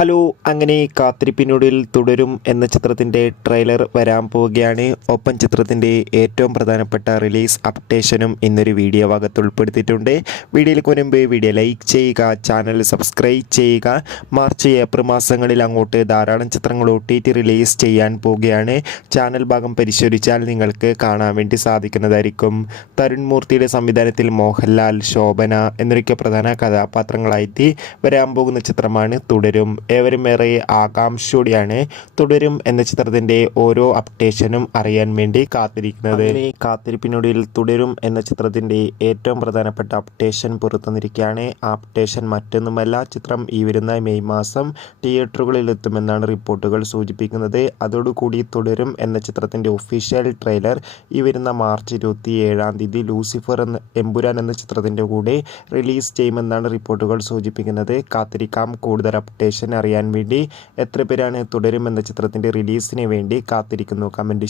Hello അങ്ങനെ കാത്തിരിപ്പിനുള്ളിൽ തുടരും എന്ന ചിത്രത്തിന്റെ ട്രെയിലർ വരാൻ പോവുകയാണ്. ഒപ്പം ചിത്രത്തിന്റെ ഏറ്റവും പ്രധാനപ്പെട്ട റിലീസ് അപ്ഡേഷനും ഇന്നൊരു വീഡിയോ ഭാഗത്ത് ഉൾപ്പെടുത്തിയിട്ടുണ്ട്. വീഡിയോയിലേക്ക് മുൻപ് വീഡിയോ ലൈക്ക് ചെയ്യുക ചാനൽ സബ്സ്ക്രൈബ് ചെയ്യുക. മാർച്ച് ഏപ്രിൽ മാസങ്ങളിൽ അങ്ങോട്ട് ധാരാളം ചിത്രങ്ങൾ ഒ റിലീസ് ചെയ്യാൻ പോവുകയാണ്. ചാനൽ ഭാഗം പരിശോധിച്ചാൽ നിങ്ങൾക്ക് കാണാൻ വേണ്ടി സാധിക്കുന്നതായിരിക്കും. തരുൺ മൂർത്തിയുടെ സംവിധാനത്തിൽ മോഹൻലാൽ ശോഭന എന്നൊക്കെ പ്രധാന കഥാപാത്രങ്ങളായി വരാൻ പോകുന്ന ചിത്രമാണ് തുടരും. ഏവരും ഏറെ ആകാംക്ഷയോടെയാണ് തുടരും എന്ന ചിത്രത്തിന്റെ ഓരോ അപ്ഡേഷനും അറിയാൻ വേണ്ടി കാത്തിരിക്കുന്നത്. കാത്തിരിപ്പിനൊടിയിൽ തുടരും എന്ന ചിത്രത്തിന്റെ ഏറ്റവും പ്രധാനപ്പെട്ട അപ്ഡേഷൻ പുറത്തുനിന്നിരിക്കുകയാണ് ആ അപ്ഡേഷൻ മറ്റൊന്നുമല്ല ചിത്രം ഈ വരുന്ന മെയ് മാസം തിയേറ്ററുകളിൽ എത്തുമെന്നാണ് റിപ്പോർട്ടുകൾ സൂചിപ്പിക്കുന്നത്. അതോടുകൂടി തുടരും എന്ന ചിത്രത്തിന്റെ ഒഫീഷ്യൽ ട്രെയിലർ ഈ വരുന്ന മാർച്ച് ഇരുപത്തി ഏഴാം തീയതി ലൂസിഫർ എന്ന എമ്പുരാൻ എന്ന ചിത്രത്തിന്റെ കൂടെ റിലീസ് ചെയ്യുമെന്നാണ് റിപ്പോർട്ടുകൾ സൂചിപ്പിക്കുന്നത്. കാത്തിരിക്കാം കൂടുതൽ അപ്ഡേഷൻ അറിയാൻ വേണ്ടി എത്ര പേരാണ് തുടരും എന്ന ചിത്രത്തിന്റെ റിലീസിന് വേണ്ടി കാത്തിരിക്കുന്നു. കമന്റ്